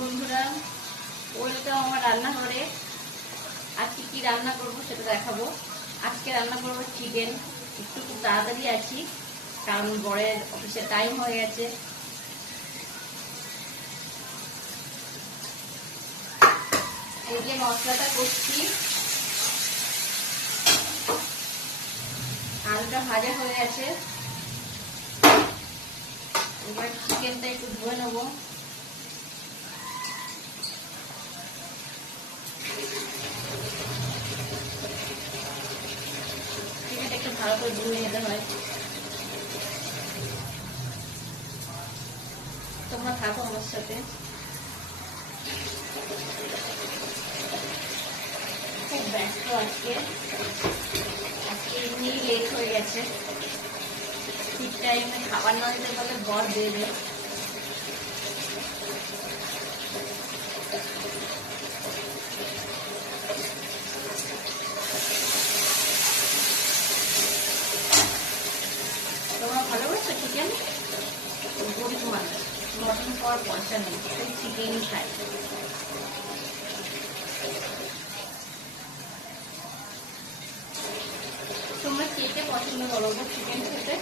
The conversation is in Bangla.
বন্ধুরা, ওয়েলকাম আমার রান্নাঘরে। আজকে কি রান্না করব সেটা দেখাবো। আজকে রান্না করব চিকেন। একটু খুব তাড়াতাড়ি আছি, কারণ বরের অফিসের টাইম হয়ে গেছে। এই যে মশলাটা করছি, আলুটা ভাজা হয়ে গেছে। এবার চিকেনটা একটু ধুয়ে নেবো। চিকেনটা একটু ভালো করে ধুয়ে নিতে হয়। তোমরা থাকো আমার সাথে। খুব ব্যস্ত আজকে এমনি লেট হয়ে গেছে। ঠিক টাইমে খাবার না দিতে বলে বর দিয়ে দেয়। তোমরা ভালোবাসো চিকেন? গরিব মানুষ, মটন খাওয়ার পয়সা নেই, সেই চিকেনই খায়। তোমরা খেতে পছন্দ করো চিকেন খেতে?